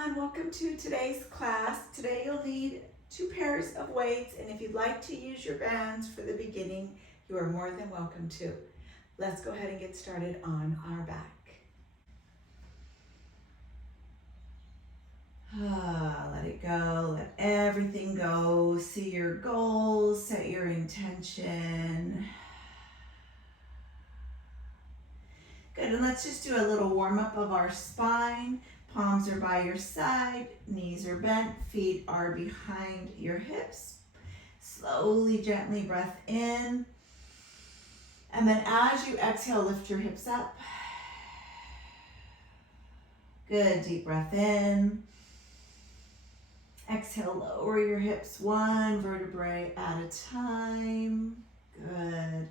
everyone, welcome to today's class. Today you'll need 2 pairs of weights, and if you'd like to use your bands for the beginning, you are more than welcome to. Let's go ahead and get started on our back. Let it go, let everything go. See your goals, set your intention. Good, and let's just do a little warm-up of our spine. Palms are by your side, knees are bent, feet are behind your hips. Slowly, gently breath in. And then as you exhale, lift your hips up. Good, deep breath in. Exhale, lower your hips one vertebrae at a time. Good.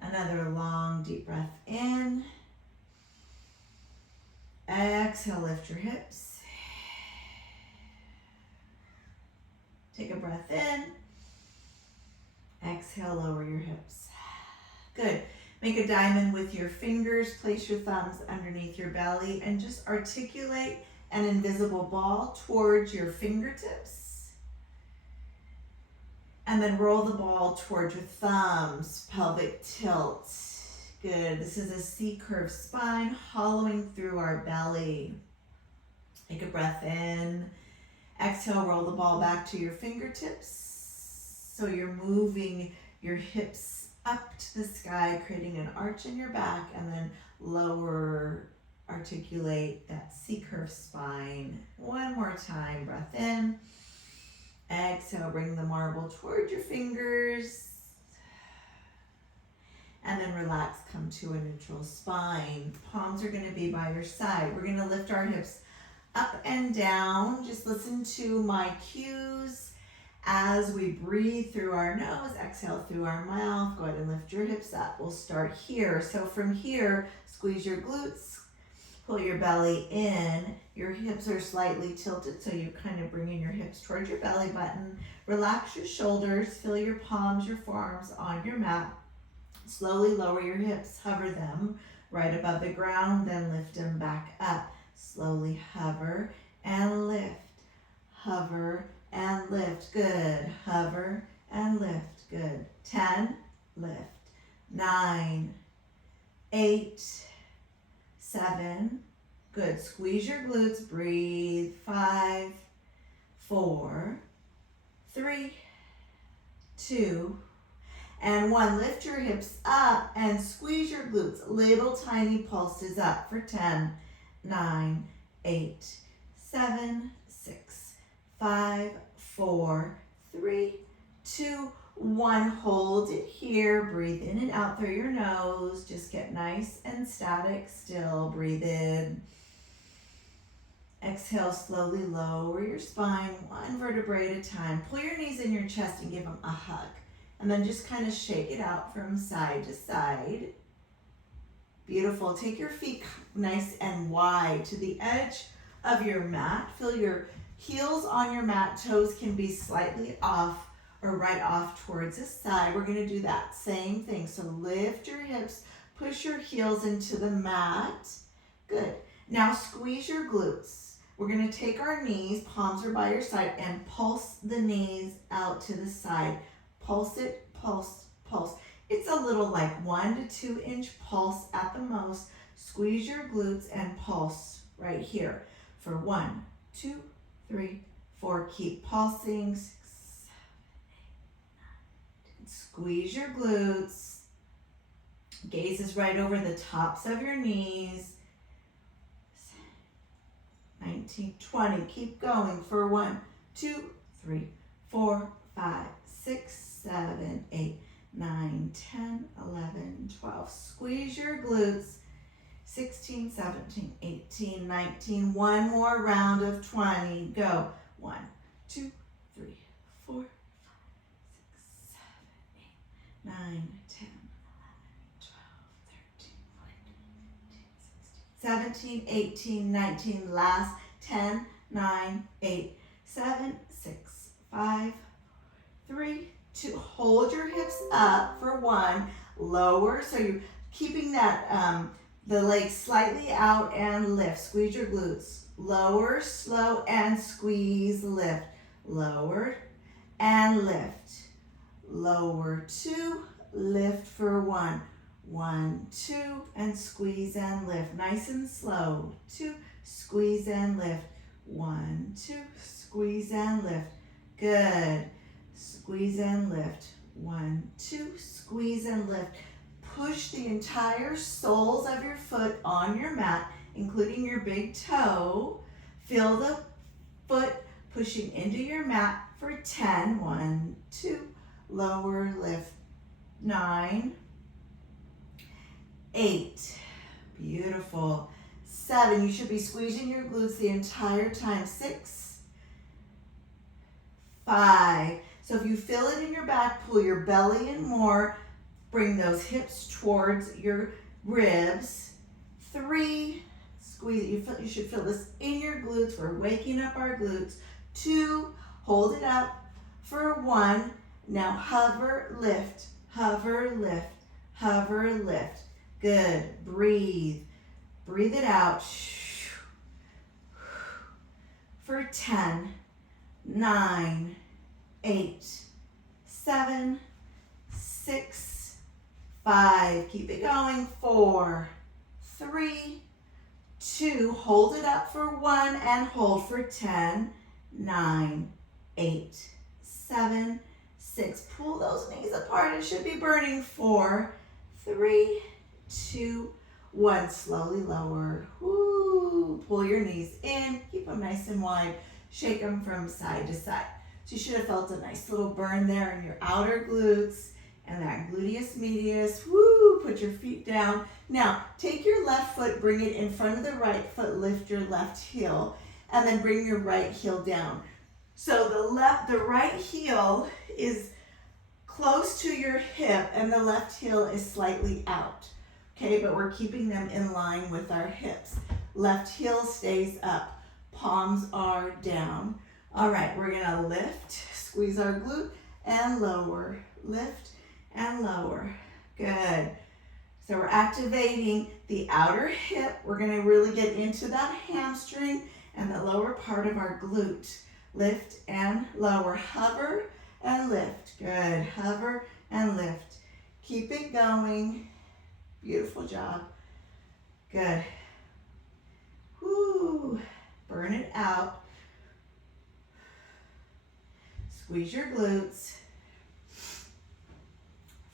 Another long, deep breath in. Exhale, lift your hips. Take a breath in. Exhale, lower your hips. Good. Make a diamond with your fingers. Place your thumbs underneath your belly and just articulate an invisible ball towards your fingertips. And then roll the ball towards your thumbs, pelvic tilt. Good. This is a C-curve spine, hollowing through our belly. Take a breath in. Exhale, roll the ball back to your fingertips. So you're moving your hips up to the sky, creating an arch in your back, and then lower, articulate that C-curve spine. One more time, breath in. Exhale, bring the marble toward your fingers. And then relax, come to a neutral spine. Palms are gonna be by your side. We're gonna lift our hips up and down. Just listen to my cues as we breathe through our nose, exhale through our mouth. Go ahead and lift your hips up. We'll start here. So from here, squeeze your glutes, pull your belly in. Your hips are slightly tilted, so you're kind of bringing your hips towards your belly button. Relax your shoulders, feel your palms, your forearms on your mat. Slowly lower your hips, hover them right above the ground, then lift them back up. Slowly hover and lift, hover and lift. Good. Hover and lift. Good. 10, lift. 9, 8, 7. Good. Squeeze your glutes. Breathe. 5, 4, 3, 2, and 1. Lift your hips up and squeeze your glutes. Little tiny pulses up for 10, 9, 8, 7, 6, 5, 4, 3, 2, 1. Hold it here. Breathe in and out through your nose. Just get nice and static still. Breathe in. Exhale, slowly lower your spine, one vertebrae at a time. Pull your knees in your chest and give them a hug. And then just kind of shake it out from side to side. Beautiful. Take your feet nice and wide to the edge of your mat. Feel your heels on your mat. Toes can be slightly off or right off towards the side. We're going to do that same thing. So lift your hips, push your heels into the mat. Good. Now squeeze your glutes. We're going to take our knees, palms are by your side, and pulse the knees out to the side. Pulse it, pulse, pulse. It's a little like 1 to 2 inch pulse at the most. Squeeze your glutes and pulse right here for 1, 2, 3, 4. Keep pulsing. 6, 7, 8, 9, 10. Squeeze your glutes. Gaze is right over the tops of your knees. 19, 20. Keep going for 1, 2, 3, 4, 5, 6, 7, 8, 9, 10, 11, 12. Squeeze your glutes. 16, 17, 18, 19. One more round of 20. Go. 1, 2, 3, 4, 5, 6, 7, 8, 9, 10, 11, 12, 13, 14, 15, 16, 17, 18, 19. Last 10, 9, 8, 7, 6, 5, 3, 2. Hold your hips up for 1. Lower, so you're keeping that the legs slightly out and lift. Squeeze your glutes. Lower, slow, and squeeze, lift. Lower and lift. Lower 2, lift for 1. 1, 2, and squeeze and lift. Nice and slow. 2, squeeze and lift. 1, 2, squeeze and lift. Good. Squeeze and lift. 1, 2, squeeze and lift. Push the entire soles of your foot on your mat, including your big toe. Feel the foot pushing into your mat for 10. 1, 2, lower, lift. 9, 8. Beautiful. 7. You should be squeezing your glutes the entire time. 6, 5. So if you feel it in your back, pull your belly in more. Bring those hips towards your ribs. 3, squeeze it. You should feel this in your glutes. We're waking up our glutes. 2, hold it up for 1. Now hover, lift, hover, lift, hover, lift. Good. Breathe. Breathe it out. For 10, 9, 8, 7, 6, 5. Keep it going. 4, 3, 2. Hold it up for 1 and hold for 10, 9, 8, 7, 6. Pull those knees apart. It should be burning. 4, 3, 2, 1. Slowly lower. Woo. Pull your knees in. Keep them nice and wide. Shake them from side to side. So you should have felt a nice little burn there in your outer glutes and that gluteus medius. Woo. Put your feet down. Now, take your left foot, bring it in front of the right foot, lift your left heel, and then bring your right heel down. So the right heel is close to your hip and the left heel is slightly out. Okay, but we're keeping them in line with our hips. Left heel stays up, palms are down. All right, we're gonna lift, squeeze our glute, and lower. Lift and lower. Good. So we're activating the outer hip. We're gonna really get into that hamstring and the lower part of our glute. Lift and lower. Hover and lift. Good. Hover and lift. Keep it going. Beautiful job. Good. Woo. Burn it out. Squeeze your glutes.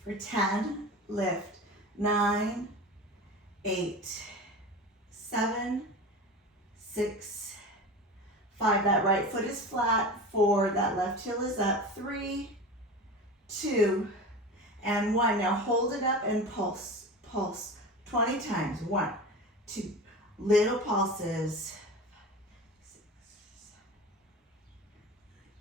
For 10, lift. 9, 8, 7, 6, 5. That right foot is flat. 4, that left heel is up. 3, 2, and 1. Now hold it up and pulse. Pulse 20 times. 1, 2, little pulses. 6,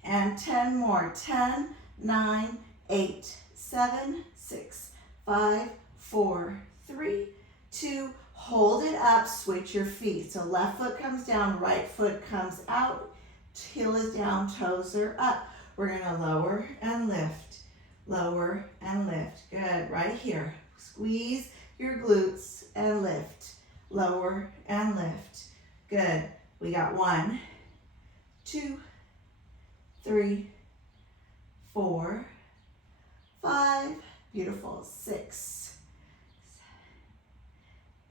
and 10 more. 10, 9, 8, 7, 6, 5, 4, 3, 2. Hold it up. Switch your feet. So left foot comes down, right foot comes out. Heel is down, toes are up. We're going to lower and lift. Lower and lift. Good. Right here. Squeeze your glutes and lift. Lower and lift. Good. We got 1, 2, 3, 4, 5. Beautiful. 6,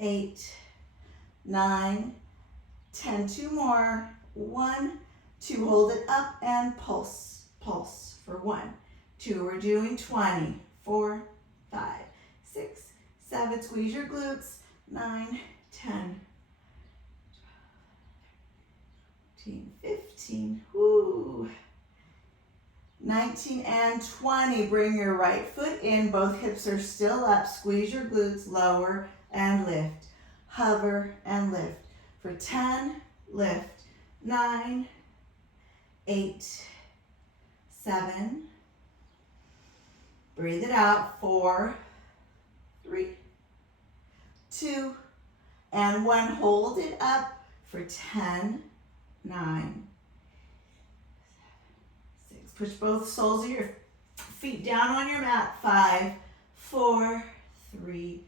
8, 9, 10. 2 more. 1, 2. Hold it up and pulse. Pulse for 1, 2. We're doing 20. 4, 5, 6, 7. Squeeze your glutes. 9, 10, 13, 15. Woo. 19 and 20. Bring your right foot in. Both hips are still up. Squeeze your glutes. Lower and lift. Hover and lift. For 10, lift. 9, 8, 7. Breathe it out. 4, 3, 2, and 1. Hold it up for 10, 9, 6. Push both soles of your feet down on your mat. 5, 4, 3,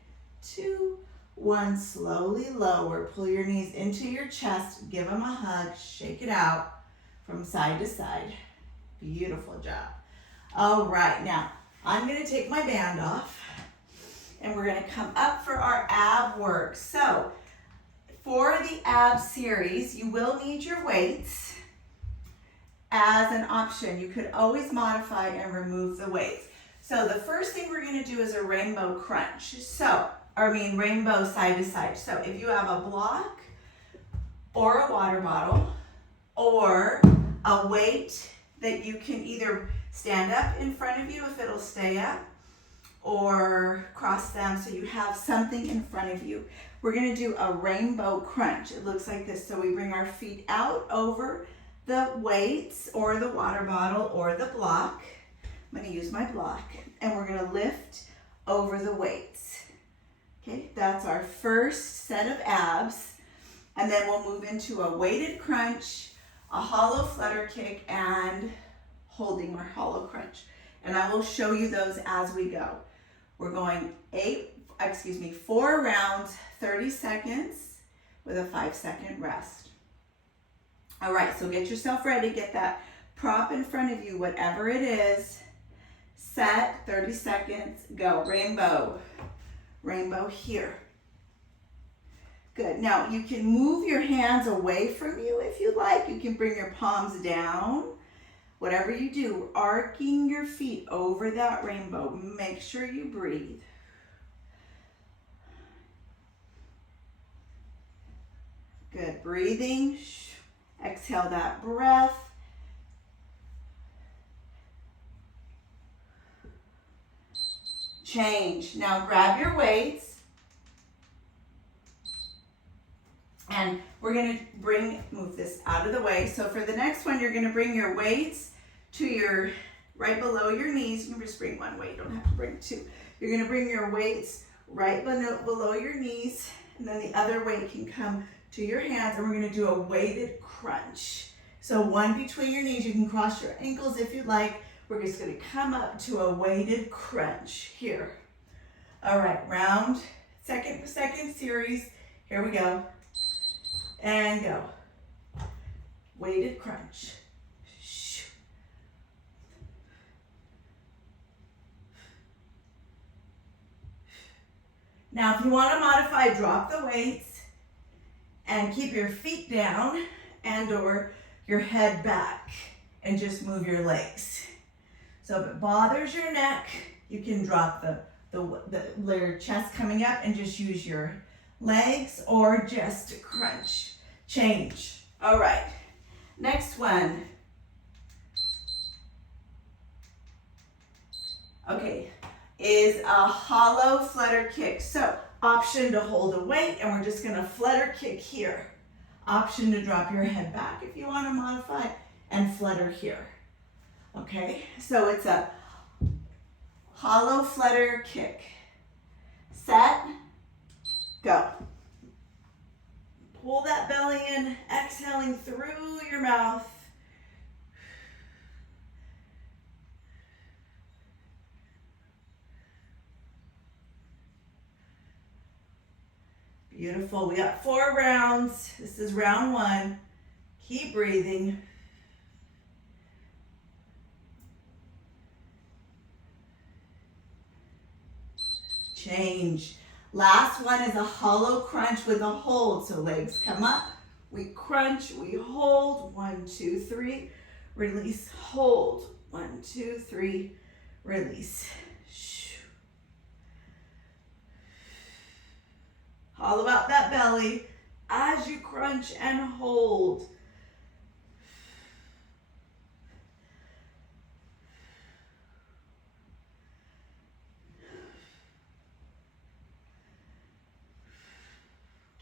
2, 1, slowly lower. Pull your knees into your chest. Give them a hug. Shake it out from side to side. Beautiful job. All right, now I'm going to take my band off and we're going to come up for our ab work. So for the ab series, you will need your weights as an option. You could always modify and remove the weights. So the first thing we're going to do is a rainbow crunch. Rainbow side to side. So if you have a block or a water bottle or a weight that you can either stand up in front of you if it'll stay up, or cross them so you have something in front of you. We're going to do a rainbow crunch. It looks like this. So we bring our feet out over the weights or the water bottle or the block. I'm going to use my block and we're going to lift over the weights. Okay, that's our first set of abs. And then we'll move into a weighted crunch, a hollow flutter kick, and holding our hollow crunch. And I will show you those as we go. We're going 4 rounds, 30 seconds with a 5-second rest. All right, so get yourself ready. Get that prop in front of you, whatever it is. Set, 30 seconds, go. Rainbow. Rainbow here. Good. Now you can move your hands away from you if you like. You can bring your palms down. Whatever you do, arcing your feet over that rainbow. Make sure you breathe. Good. Breathing. Exhale that breath. Change. Now grab your weights. And we're going to move this out of the way. So for the next one, you're going to bring your weights to right below your knees. You can just bring one weight, you don't have to bring two. You're going to bring your weights right below your knees, and then the other weight can come to your hands, and we're going to do a weighted crunch. So one between your knees, you can cross your ankles if you like. We're just going to come up to a weighted crunch here. All right, second series. Here we go. And go. Weighted crunch. Now, if you want to modify, drop the weights and keep your feet down and or your head back and just move your legs. So if it bothers your neck, you can drop your chest coming up and just use your legs or just crunch. Change. All right. Next one. Okay, is a hollow flutter kick. So option to hold a weight, and we're just gonna flutter kick here. Option to drop your head back if you want to modify, and flutter here. Okay, so it's a hollow flutter kick. Set, go. Pull that belly in, exhaling through your mouth. Beautiful. We got 4 rounds. This is round 1. Keep breathing. Change. Last one is a hollow crunch with a hold. So legs come up, we crunch, we hold. 1, 2, 3, release, hold. 1, 2, 3, release. All about that belly as you crunch and hold.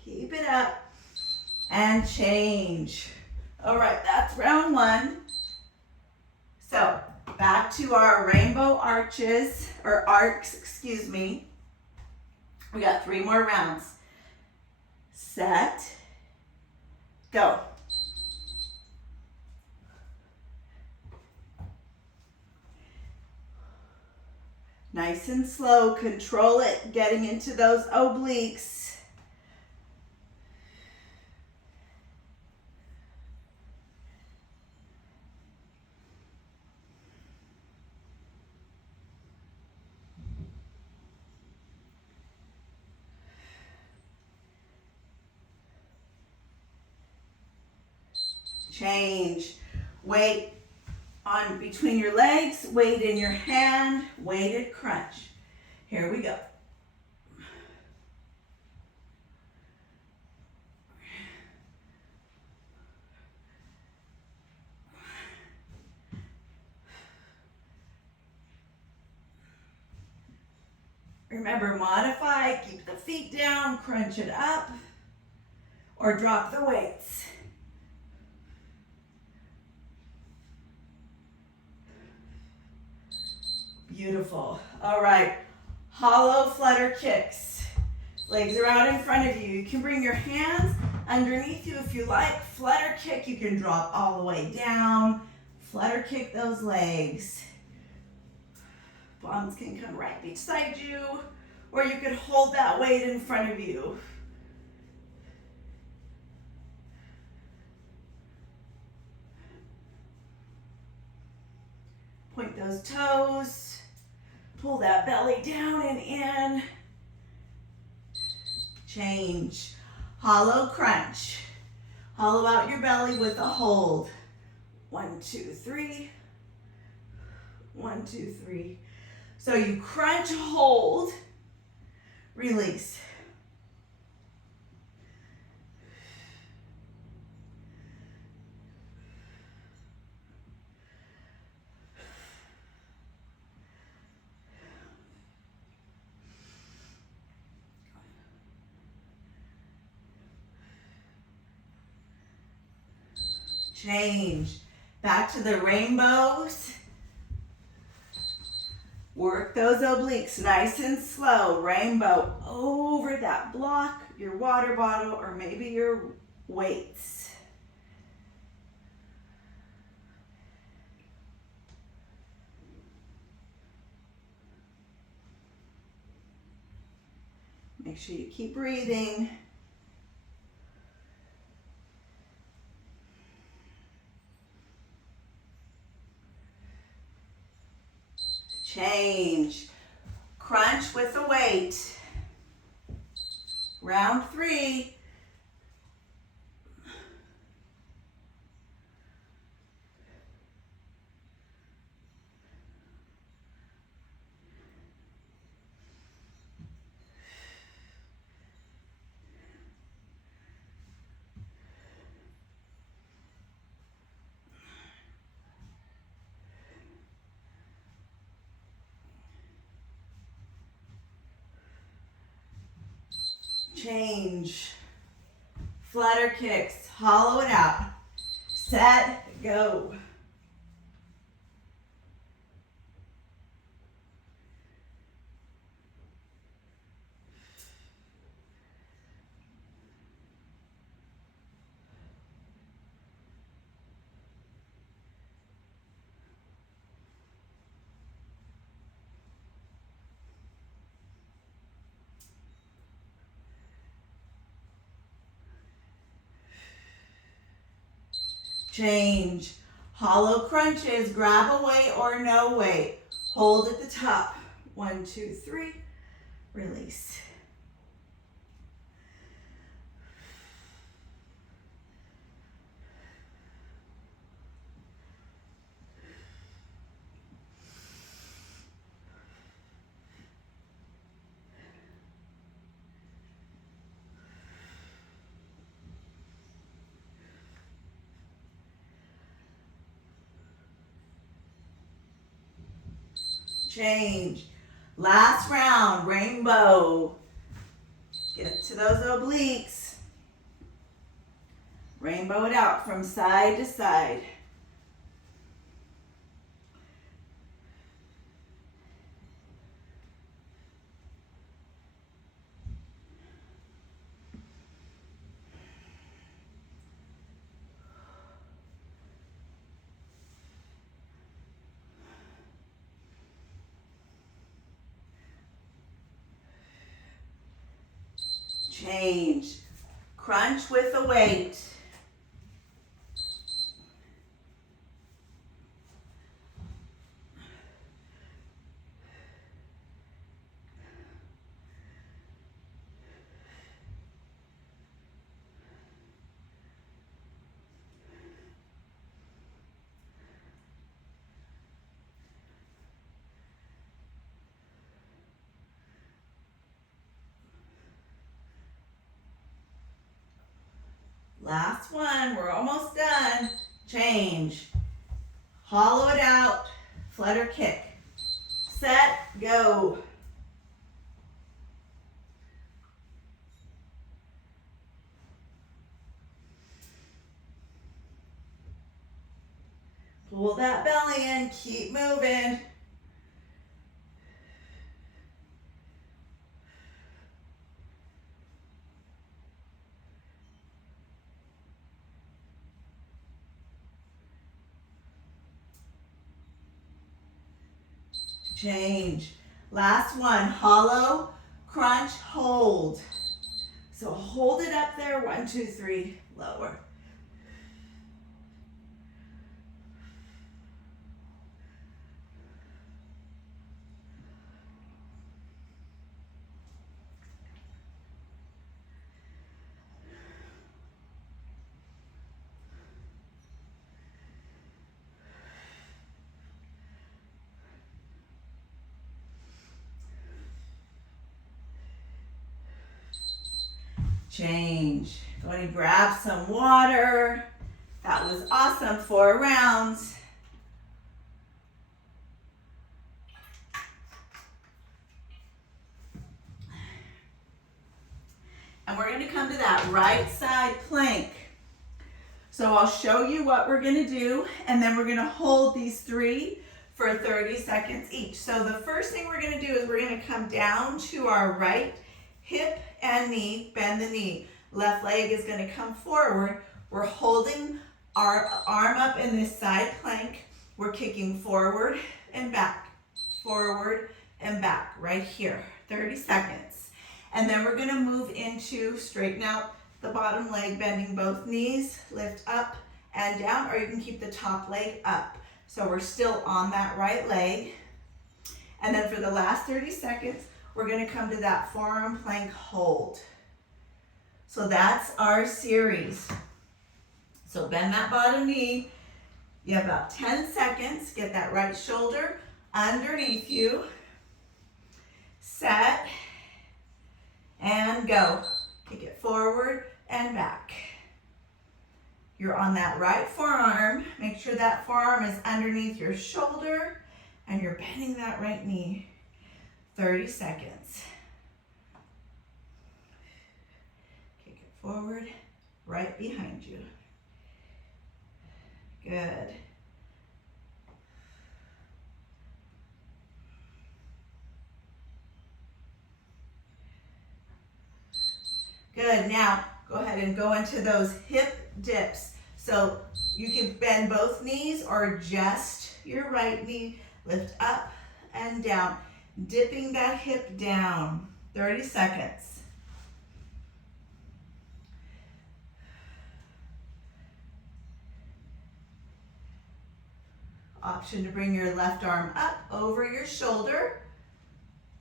Keep it up and change. All right, that's round 1. So back to our rainbow arches, or arcs, excuse me. We got 3 more rounds. Set, go. Nice and slow, control it, getting into those obliques. Change. Weight on between your legs, weight in your hand, weighted crunch. Here we go. Remember, modify, keep the feet down, crunch it up, or drop the weights. Beautiful. All right, hollow flutter kicks. Legs are out in front of you. You can bring your hands underneath you if you like. Flutter kick, you can drop all the way down. Flutter kick those legs. Palms can come right beside you, or you could hold that weight in front of you. Point those toes, pull that belly down and in. Change. Hollow crunch. Hollow out your belly with a hold. 1, 2, 3. 1, 2, 3. So you crunch, hold, release. Change. Back to the rainbows. Work those obliques nice and slow. Rainbow over that block, your water bottle, or maybe your weights. Make sure you keep breathing. Change. Crunch with the weight. Round 3. Change. Flutter kicks. Hollow it out. Set, go. Change. Hollow crunches. Grab a weight or no weight. Hold at the top. 1, 2, 3. Release. Change. Last round, rainbow. Get to those obliques. Rainbow it out from side to side. Change. Crunch with the weight. Last one, we're almost done. Change. Hollow it out, flutter kick. Set, go. Pull that belly in, keep moving. Change. Last one, hollow, crunch, hold. So hold it up there, 1, 2, 3, lower. Change. Go ahead and grab some water. That was awesome. 4 rounds. And we're going to come to that right side plank. So I'll show you what we're going to do, and then we're going to hold these 3 for 30 seconds each. So the first thing we're going to do is we're going to come down to our right hip and knee, bend the knee. Left leg is going to come forward. We're holding our arm up in this side plank. We're kicking forward and back right here. 30 seconds. And then we're going to move into straighten out the bottom leg, bending both knees, lift up and down, or you can keep the top leg up. So we're still on that right leg. And then for the last 30 seconds, we're going to come to that forearm plank hold. So that's our series. So bend that bottom knee. You have about 10 seconds. Get that right shoulder underneath you. Set and go. Kick it forward and back. You're on that right forearm. Make sure that forearm is underneath your shoulder and you're bending that right knee. 30 seconds. Kick it forward, right behind you. Good. Good. Now, go ahead and go into those hip dips. So you can bend both knees or just your right knee. Lift up and down. Dipping that hip down. 30 seconds. Option to bring your left arm up over your shoulder.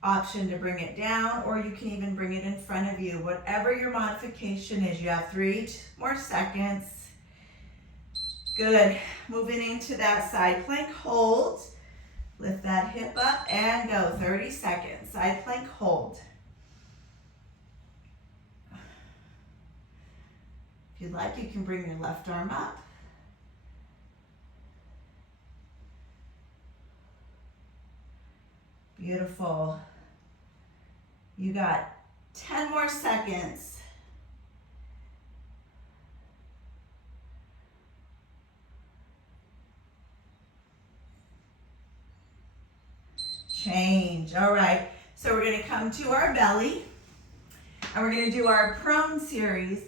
Option to bring it down, or you can even bring it in front of you. Whatever your modification is, you have 3 more seconds. Good. Moving into that side plank hold. Lift that hip up and go. 30 seconds. Side plank hold. If you'd like, you can bring your left arm up. Beautiful. You got 10 more seconds. Change. All right. So we're going to come to our belly and we're going to do our prone series.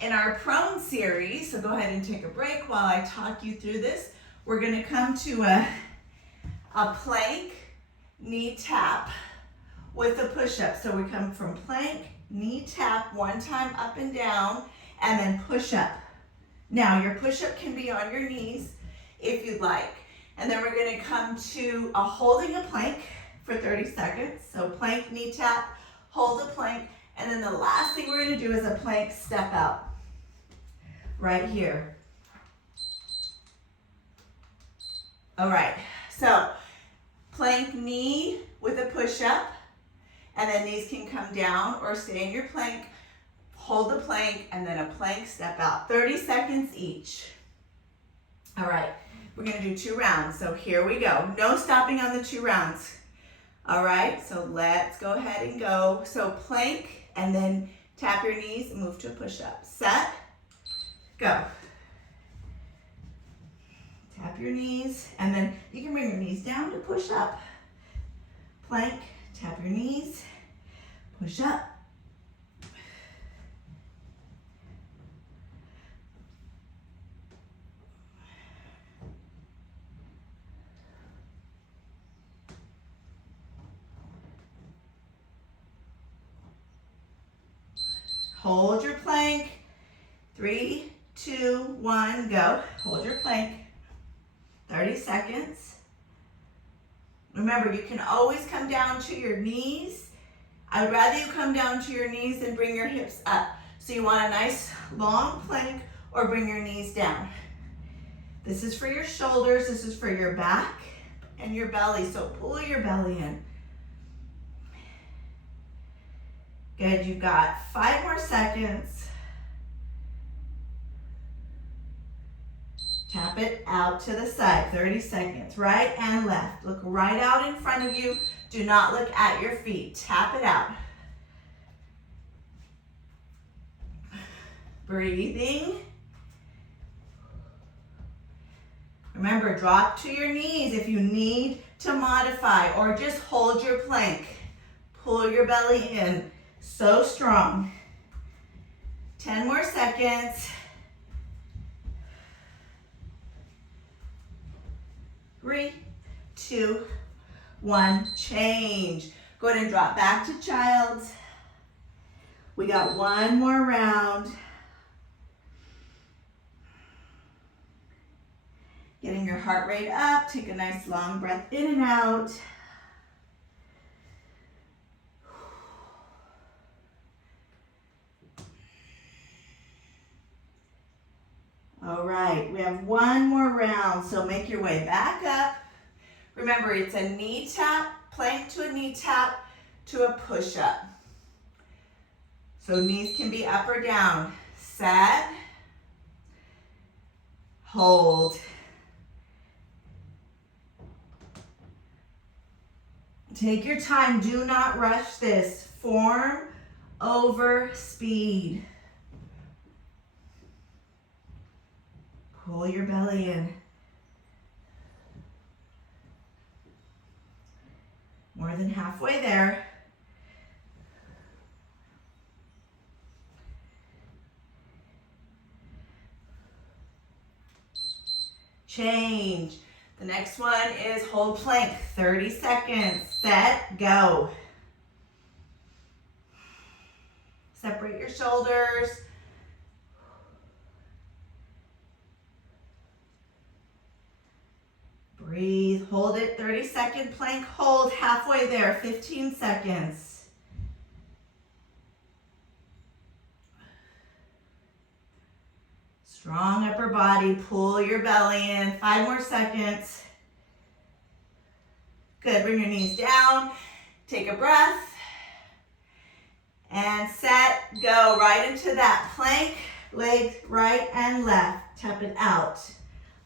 In our prone series, so go ahead and take a break while I talk you through this. We're going to come to a plank knee tap with a push-up. So we come from plank, knee tap, 1 time up and down, and then push up. Now your push-up can be on your knees if you'd like. And then we're going to come to a holding a plank for 30 seconds. So plank, knee tap, hold a plank, and then the last thing we're going to do is a plank step out. Right here. All right, so plank knee with a push-up, and then these can come down or stay in your plank. hold the plank, and then a plank step out. 30 seconds each. All right, we're gonna do 2 rounds. So here we go. No stopping on the 2 rounds. All right, so let's go ahead and go. So plank, and then tap your knees and move to a push-up. Set, go. Tap your knees, and then you can bring your knees down to push up. Plank, tap your knees, push up. Hold your plank. 3, 2, 1, go. Hold your plank. 30 seconds. Remember, you can always come down to your knees. I'd rather you come down to your knees than bring your hips up. So you want a nice long plank or bring your knees down. This is for your shoulders, this is for your back and your belly. So pull your belly in. Good, you've got 5 more seconds. Tap it out to the side, 30 seconds, right and left. Look right out in front of you. Do not look at your feet. Tap it out. Breathing. Remember, drop to your knees if you need to modify, or just hold your plank. Pull your belly in. So strong. 10 more seconds. 3, 2, 1, change. Go ahead and drop back to child's. We got 1 more round. Getting your heart rate up. Take a nice long breath in and out. All right, we have 1 more round, so make your way back up. Remember, it's a knee tap, plank to a knee tap to a push-up. So knees can be up or down. Set, hold. Take your time, do not rush this. Form over speed. Pull your belly in. More than halfway there. Change. The next one is hold plank, 30 seconds. Set, go. Separate your shoulders. Breathe, hold it, 30-second plank hold, halfway there, 15 seconds. Strong upper body, pull your belly in, 5 more seconds. Good, bring your knees down, take a breath, and set, go right into that plank, legs right and left, tap it out.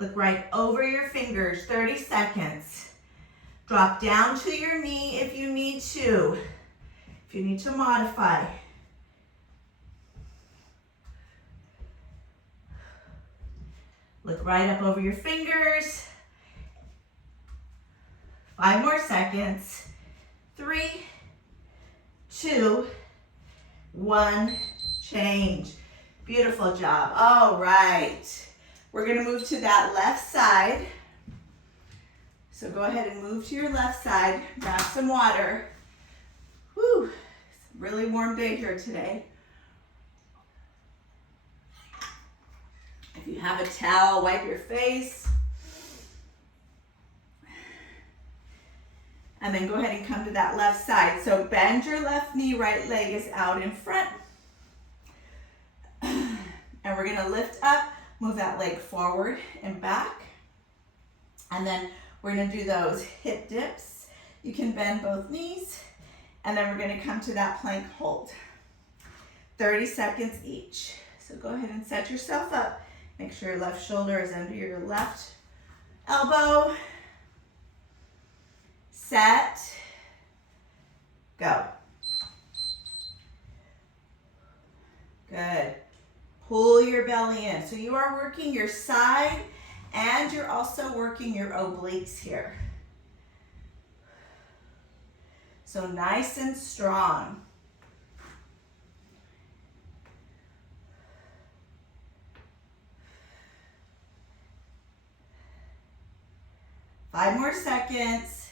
Look right over your fingers, 30 seconds. Drop down to your knee if you need to. If you need to modify. Look right up over your fingers. 5 more seconds. 3, 2, 1, change. Beautiful job. All right. We're going to move to that left side. So go ahead and move to your left side. Grab some water. Whew, it's a really warm day here today. If you have a towel, wipe your face. And then go ahead and come to that left side. So bend your left knee, right leg is out in front. And we're going to lift up. Move that leg forward and back. And then we're going to do those hip dips. You can bend both knees. And then we're going to come to that plank hold. 30 seconds each. So go ahead and set yourself up. Make sure your left shoulder is under your left elbow. Set, go. Good. Pull your belly in. So you are working your side and you're also working your obliques here. So nice and strong. Five more seconds.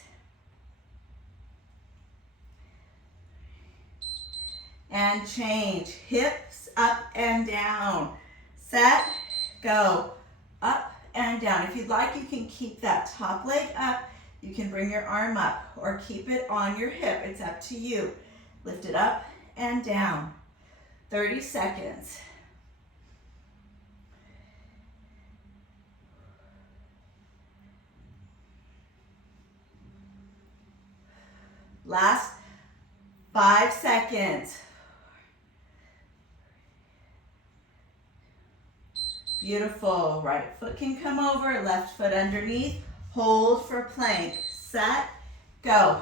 And change. Hips up and down. Set, go. Up and down. If you'd like, you can keep that top leg up. You can bring your arm up or keep it on your hip. It's up to you. Lift it up and down. 30 seconds. Last 5 seconds. Beautiful. Right foot can come over, left foot underneath. Hold for plank. Set, go.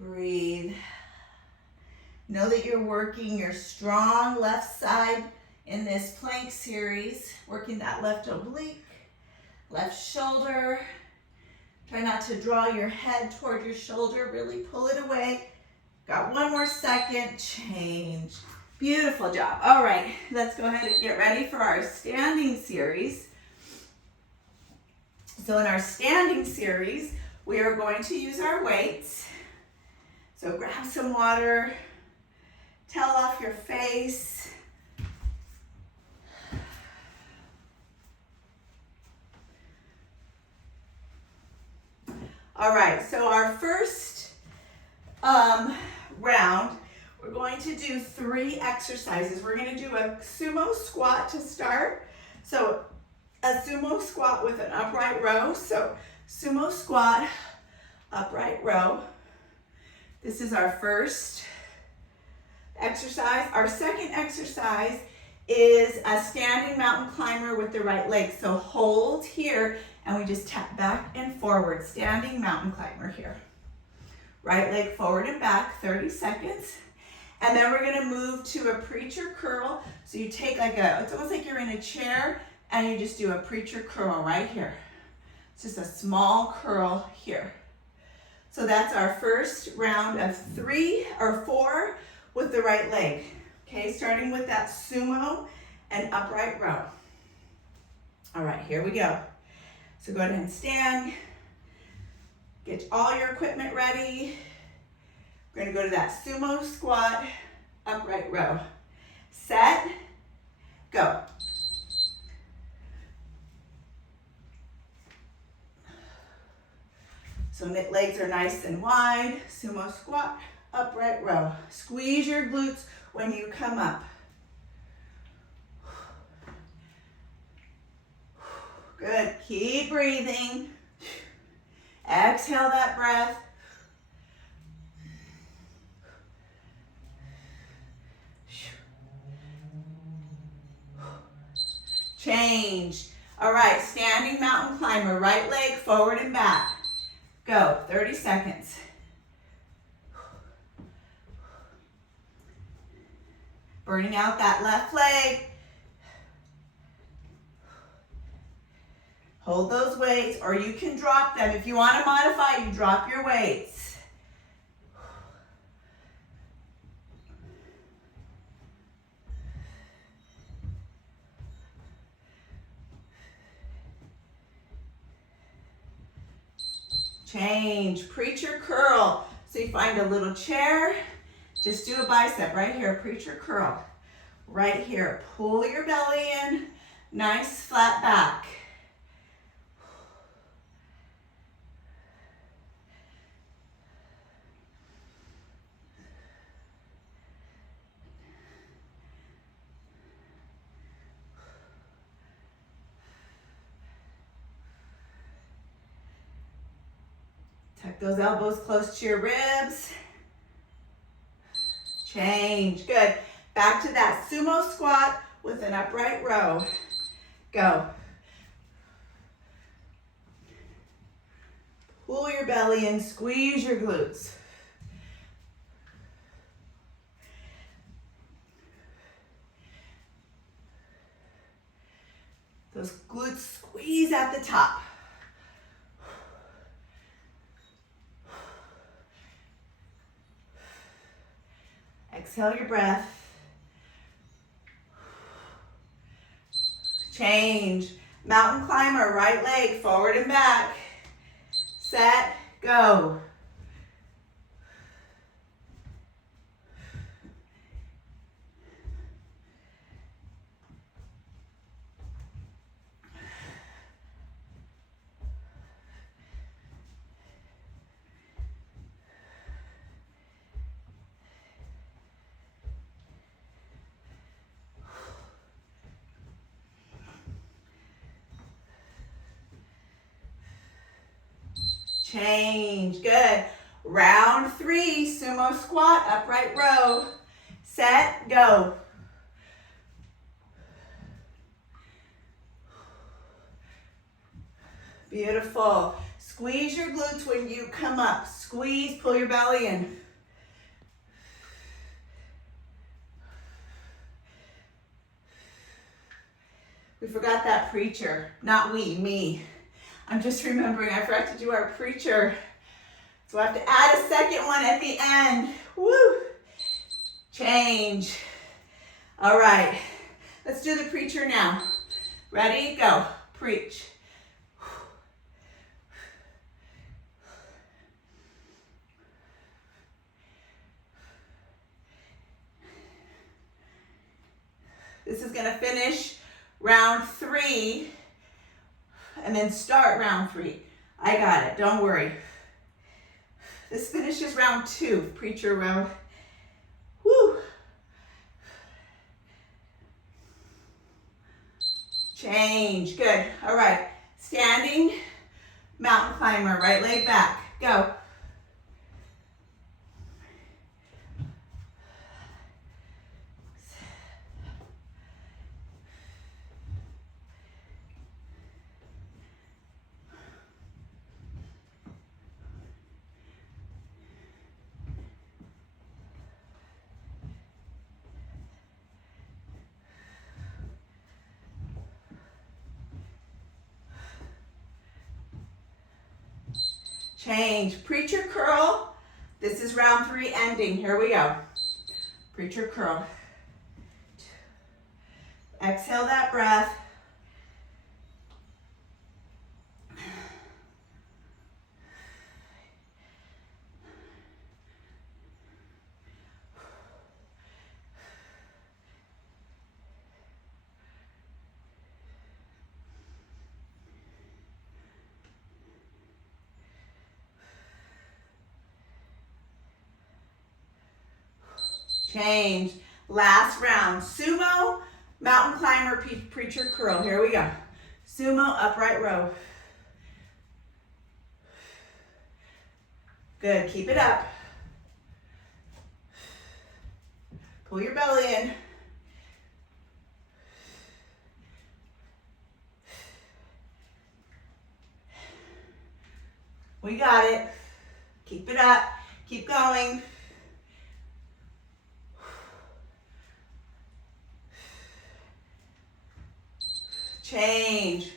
Breathe. Know that you're working your strong left side in this plank series, working that left oblique, left shoulder. Try not to draw your head toward your shoulder, really pull it away. Got one more second, change. Beautiful job. All right, let's go ahead and get ready for our standing series. So in our standing series, we are going to use our weights. So grab some water, towel off your face. All right, so our first round, we're going to do 3 exercises. We're going to do a sumo squat to start. So a sumo squat with an upright row. So sumo squat, upright row. This is our first exercise. Our second exercise is a standing mountain climber with the right leg. So hold here and we just tap back and forward. Standing mountain climber here. Right leg forward and back, 30 seconds. And then we're gonna move to a preacher curl. So you take it's almost like you're in a chair and you just do a preacher curl right here. It's just a small curl here. So that's our first round of 3 or 4 with the right leg. Okay, starting with that sumo and upright row. All right, here we go. So go ahead and stand. Get all your equipment ready. We're gonna go to that sumo squat, upright row. Set, go. So legs are nice and wide. Sumo squat, upright row. Squeeze your glutes when you come up. Good, keep breathing. Exhale that breath. Change. All right, standing mountain climber, right leg forward and back. Go, 30 seconds. Burning out that left leg. Hold those weights, or you can drop them. If you want to modify, you drop your weights. Change, preacher curl. So you find a little chair, just do a bicep right here, preacher curl. Right here, pull your belly in, nice flat back. Tuck those elbows close to your ribs. Change, good. Back to that sumo squat with an upright row. Go. Pull your belly in, squeeze your glutes. Those glutes squeeze at the top. Exhale your breath. Change. Mountain climber, right leg forward and back. Set, go. Change, good. Round 3, sumo squat, upright row. Set, go. Beautiful. Squeeze your glutes when you come up. Squeeze, pull your belly in. We forgot that preacher. Not we, me. I'm just remembering I forgot to do our preacher. So I have to add a second one at the end. Woo! Change. All right. Let's do the preacher now. Ready? Go. Preach. This is going to finish round 3 and then start round 3. I got it. Don't worry. This finishes round 2. Preacher round. Woo. Change. Good. All right. Standing mountain climber. Right leg back. Go. Change. Preacher curl. This is round 3 ending. Here we go. Preacher curl. Exhale that breath. Change. Last round. Sumo, mountain climber, preacher curl. Here we go. Sumo, upright row. Good. Keep it up. Pull your belly in. We got it. Keep it up. Keep going. Change.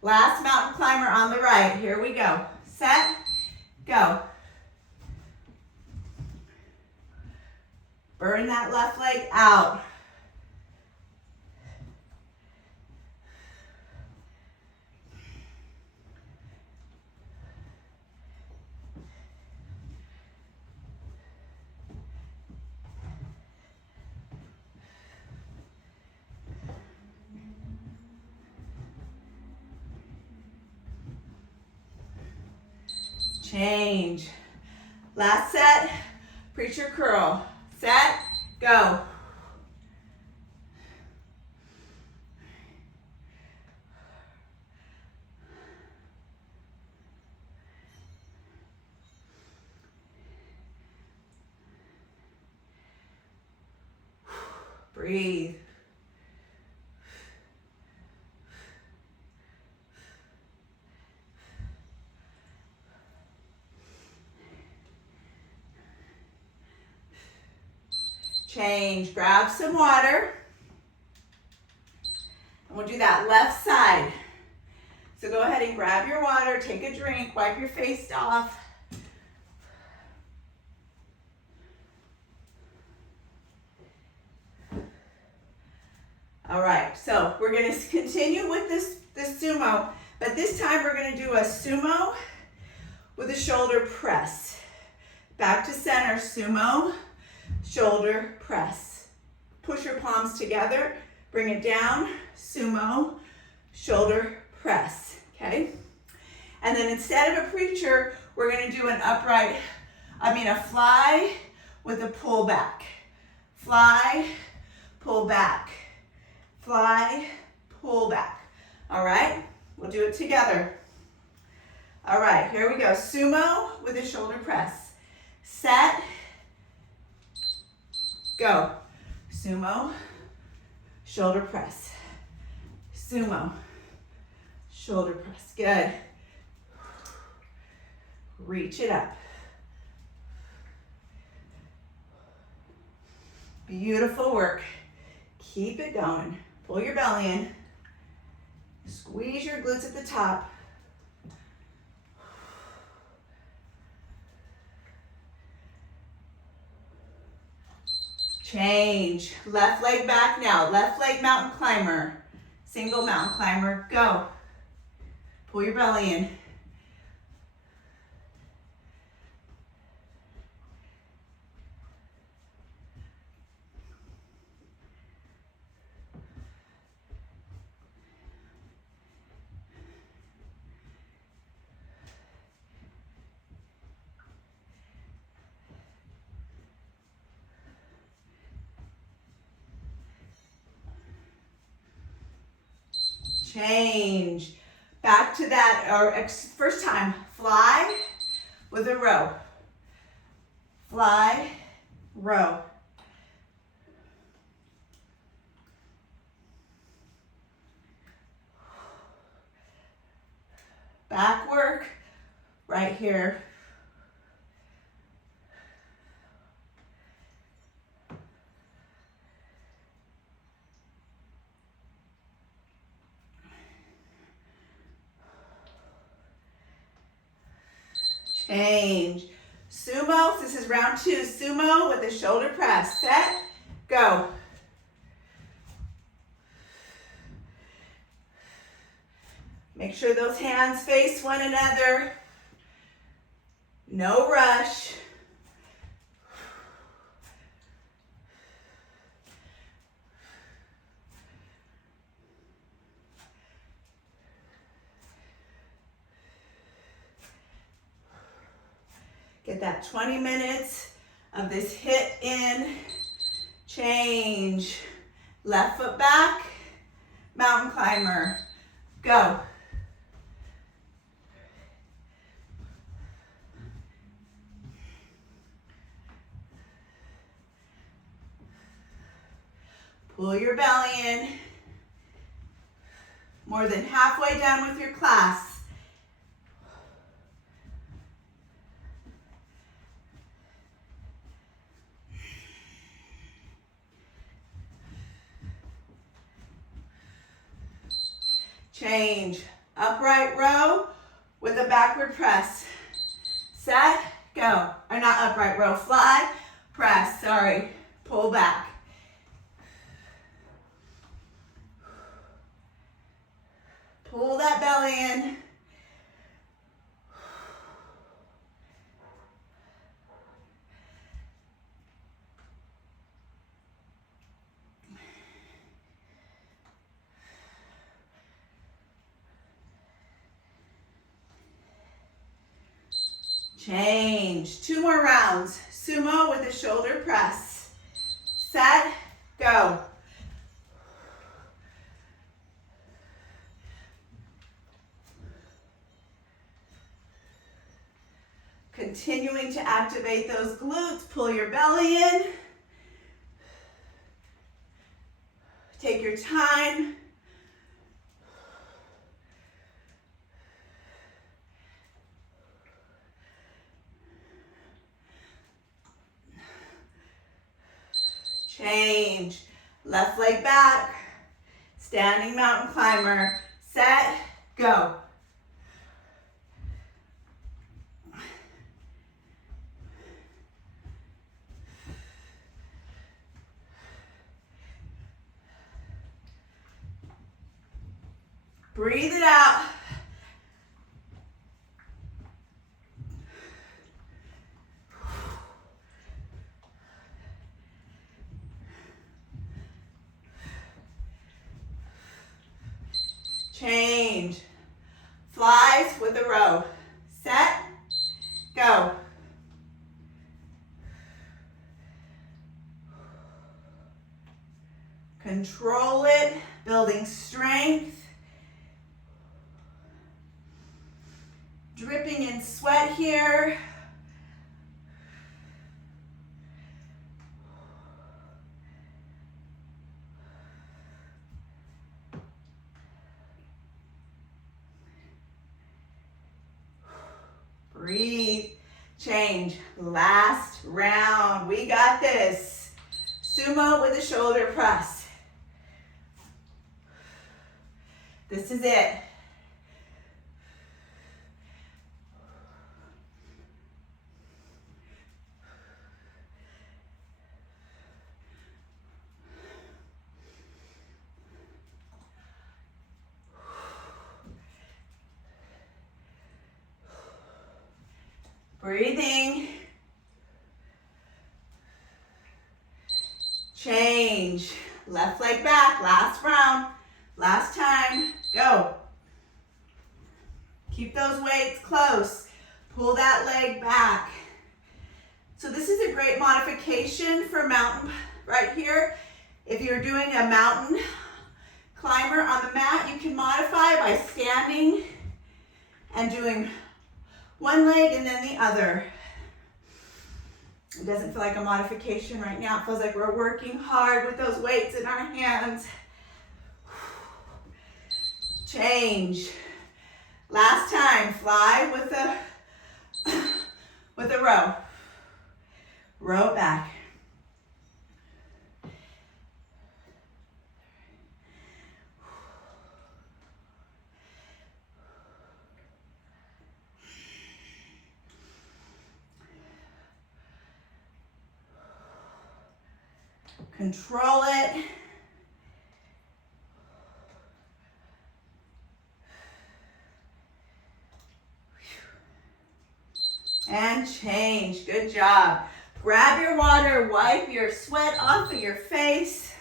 Last mountain climber on the right. Here we go. Set, go. Burn that left leg out. Change. Last set, preacher curl. Set, go. Breathe. Change. Grab some water. And we'll do that left side. So go ahead and grab your water, take a drink, wipe your face off. All right, so we're gonna continue with this sumo, but this time we're gonna do a sumo with a shoulder press. Back to center, sumo, shoulder press. Push your palms together, bring it down, sumo, shoulder press, okay? And then instead of a preacher, we're gonna do a fly with a pull back. Fly, pull back. Fly, pull back. All right, we'll do it together. All right, here we go. Sumo with a shoulder press. Set, go. Sumo, shoulder press. Sumo, shoulder press. Good. Reach it up. Beautiful work. Keep it going. Pull your belly in. Squeeze your glutes at the top. Change. Left leg back now. Left leg mountain climber. Single mountain climber. Go. Pull your belly in. Change. Back to that, or first time, fly with a row. Fly, row. Back work, right here. Change. Sumo, this is round 2. Sumo with a shoulder press. Set, go. Make sure those hands face one another. No rush. Get that 20 minutes of this HIIT in. Change. Left foot back, mountain climber. Go. Pull your belly in. More than halfway done with your class. Change. Upright row with a backward press. Set, go. Or not upright row, fly, press, sorry. Pull back. Pull that belly in. Change. 2 more rounds. Sumo with a shoulder press. Set, go. Continuing to activate those glutes. Pull your belly in. Take your time. Change. Left leg back. Standing mountain climber. Set, go. Breathe it out. Change. Flies with a row. Set, go. Control it, building strength. Dripping in sweat here. Breathe, change. Last round, we got this. Sumo with a shoulder press. This is it. Breathing. Change. Left leg back. Last round. Last time. Go. Keep those weights close. Pull that leg back. So this is a great modification for mountain right here. If you're doing a mountain climber on the mat, you can modify by standing and doing one leg and then the other. It doesn't feel like a modification right now. It feels like we're working hard with those weights in our hands. Change. Last time, fly with a row. Row it back. Control it. And change. Good job. Grab your water, wipe your sweat off of your face.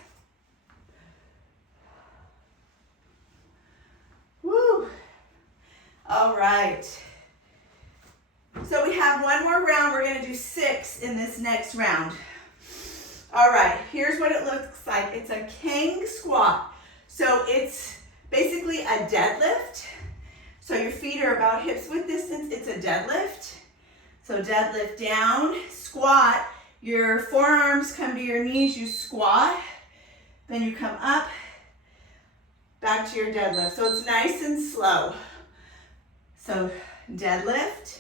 Woo. All right. So we have one more round. We're going to do 6 in this next round. All right, here's what it looks like. It's a king squat. So it's basically a deadlift. So your feet are about hips width distance. It's a deadlift. So deadlift down, squat. Your forearms come to your knees, you squat. Then you come up, back to your deadlift. So it's nice and slow. So deadlift,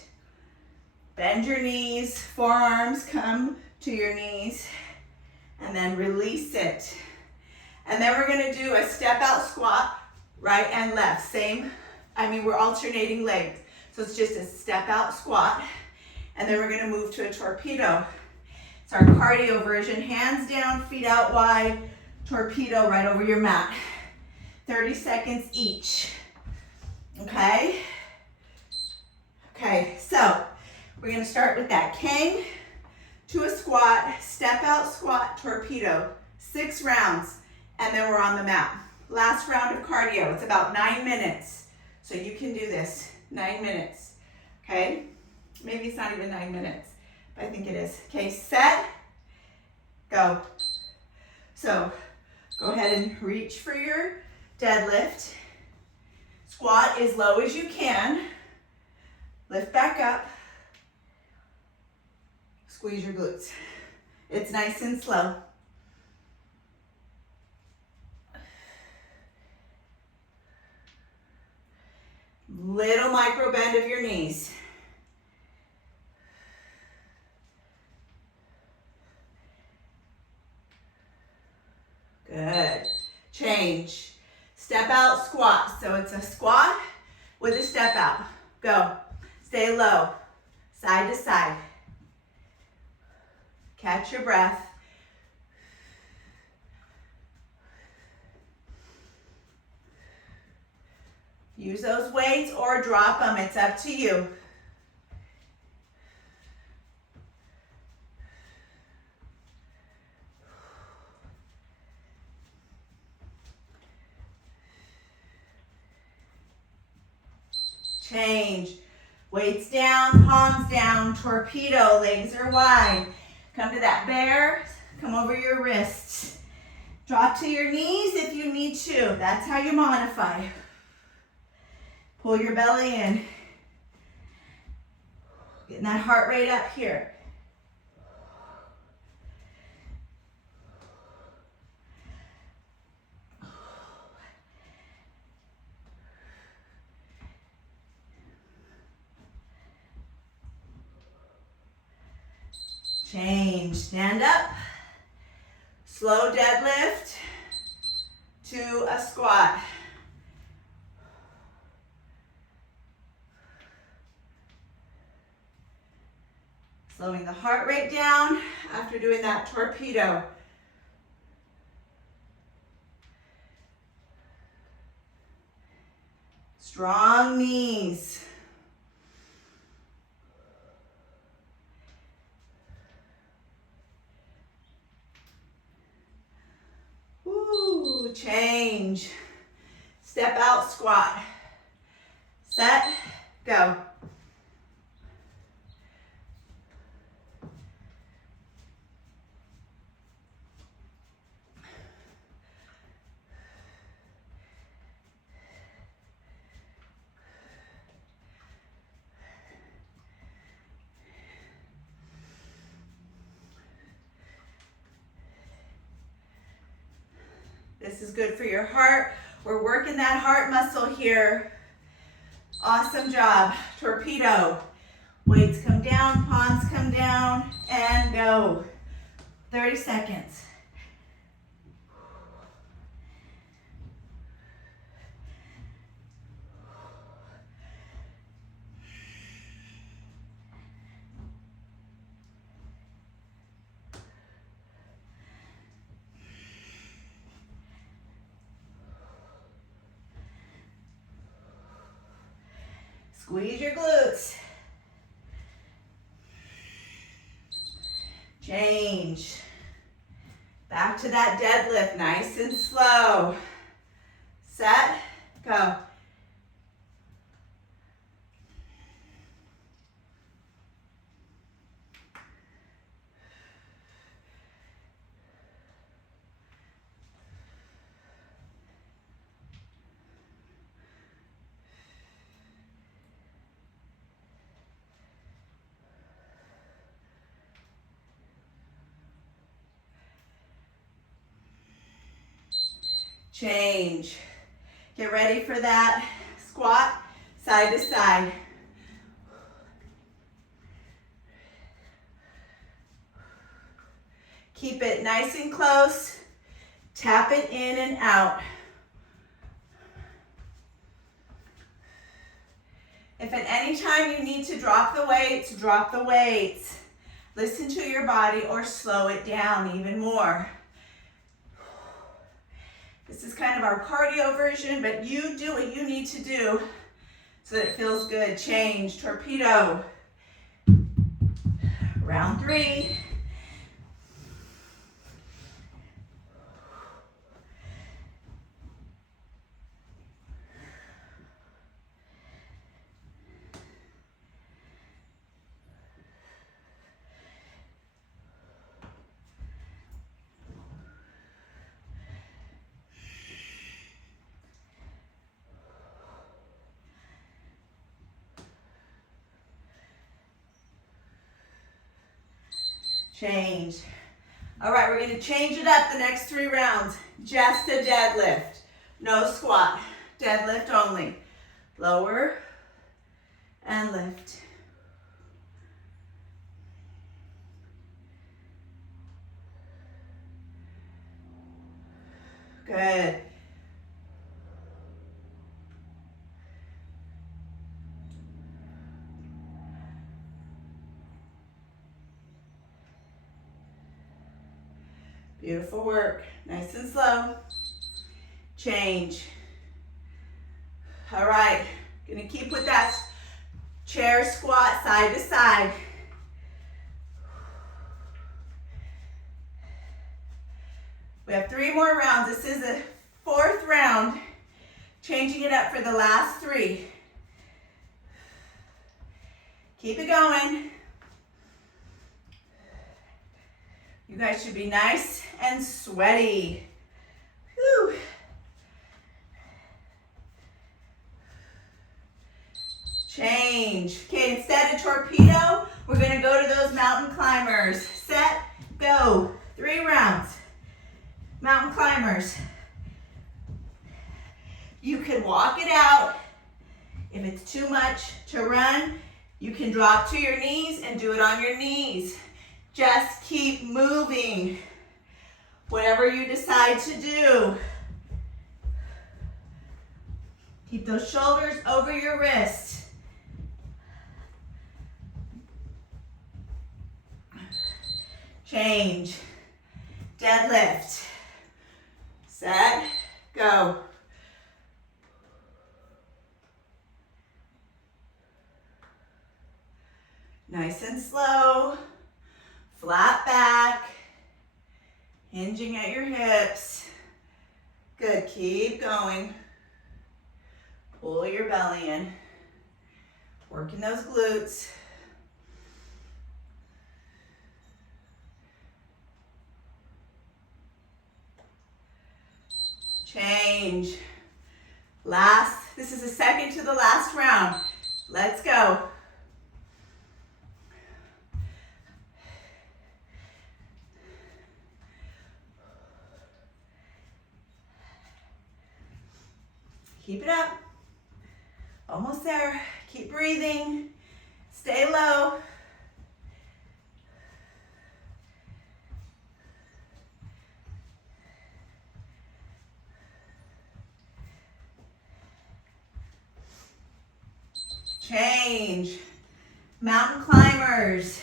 bend your knees, forearms come to your knees. And then release it. And then we're gonna do a step out squat, right and left. We're alternating legs. So it's just a step out squat. And then we're gonna move to a torpedo. It's our cardio version. Hands down, feet out wide, torpedo right over your mat. 30 seconds each. Okay? Okay, so we're gonna start with that king to a squat, step out squat, torpedo, 6 rounds, and then we're on the mat. Last round of cardio, it's about 9 minutes. So you can do this, 9 minutes, okay? Maybe it's not even 9 minutes, but I think it is. Okay, set, go. So go ahead and reach for your deadlift. Squat as low as you can. Lift back up. Squeeze your glutes. It's nice and slow. little micro bend of your knees. Good. Change. Step out squat. So it's a squat with a step out. Go. Stay low. Side to side. Catch your breath. Use those weights or drop them. It's up to you. Change. Weights down, palms down, torpedo, legs are wide. Come to that bear, come over your wrists. Drop to your knees if you need to. That's how you modify. Pull your belly in. Getting that heart rate up here. Change, stand up, slow deadlift to a squat. Slowing the heart rate down after doing that torpedo. Strong knees. Ooh, change. Step out, squat. Set, go. This is good for your heart. We're working that heart muscle here. Awesome job. Torpedo. Weights come down, palms come down, and go. 30 seconds. Squeeze your glutes. Change. Back to that deadlift, nice and slow. Set, go. Change. Get ready for that squat, side to side. Keep it nice and close. Tap it in and out. If at any time you need to drop the weights, drop the weights. Listen to your body or slow it down even more. This is kind of our cardio version, but you do what you need to do so that it feels good. Change, torpedo. Round 3. Change. All right, we're gonna change it up the next 3 rounds. Just a deadlift, no squat, deadlift only. Lower, and lift. Good. Beautiful work. Nice and slow. Change. All right. Gonna keep with that chair squat side to side. We have 3 more rounds. This is the 4th round. Changing it up for the last 3. Keep it going. You guys should be nice and sweaty. Whew. Change. Okay, instead of torpedo, we're gonna go to those mountain climbers. Set, go. 3 rounds. Mountain climbers. You can walk it out. If it's too much to run, you can drop to your knees and do it on your knees. Just keep moving. Whatever you decide to do. Keep those shoulders over your wrist. Change. Deadlift. Set, go. Nice and slow. Flat back. Hinging at your hips. Good, keep going. Pull your belly in. Working those glutes. Change. This is the second to the last round. Let's go. Keep it up. Almost there. Keep breathing. Stay low. Change. Mountain climbers.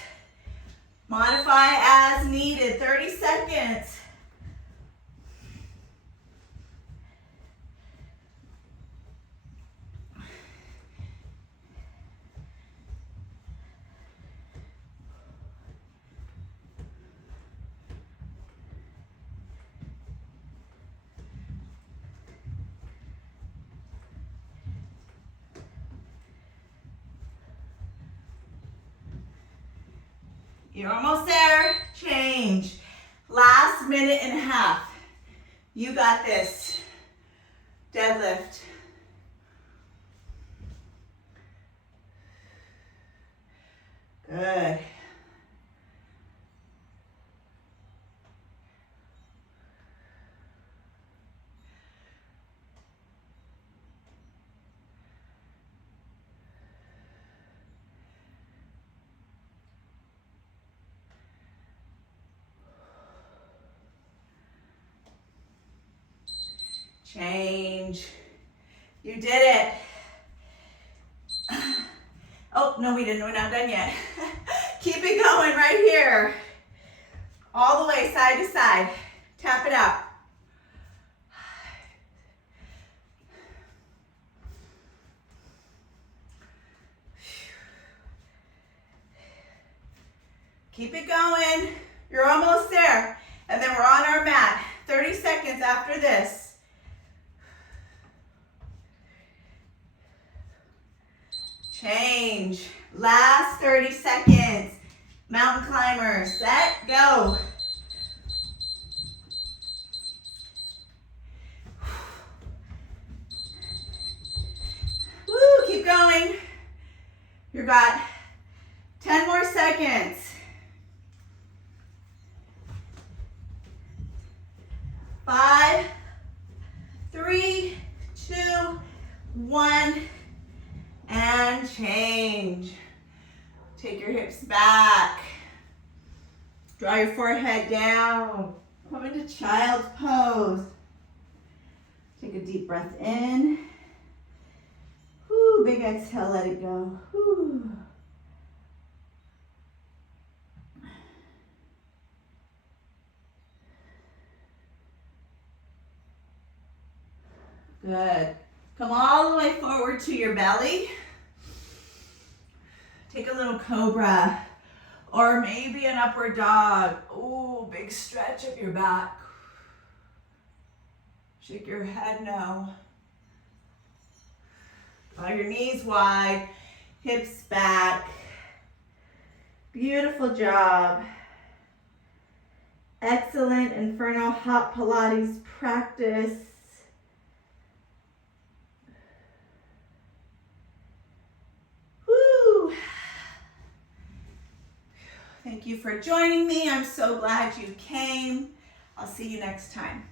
Modify as needed. 30 seconds. You're almost there. Change. Last minute and a half. You got this. Deadlift. Good. Change. You did it. Oh, no, we didn't. We're not done yet. Keep it going right here. All the way side to side. Tap it out. Keep it going. You're almost there. And then we're on our mat. 30 seconds after this. Change. Last 30 seconds. Mountain climbers. Set, go. Woo, keep going. You got 10 more seconds. 5, 3, 2, 1. And change. back. Draw your forehead down. Come into child's pose. Take a deep breath in. Whoo, big exhale, let it go. Whoo. Good. Come all the way forward to your belly. Take a little cobra or maybe an upward dog. Ooh, big stretch of your back. Shake your head no. Draw your knees wide, hips back. Beautiful job. Excellent Inferno Hot Pilates practice. Woo! Thank you for joining me. I'm so glad you came. I'll see you next time.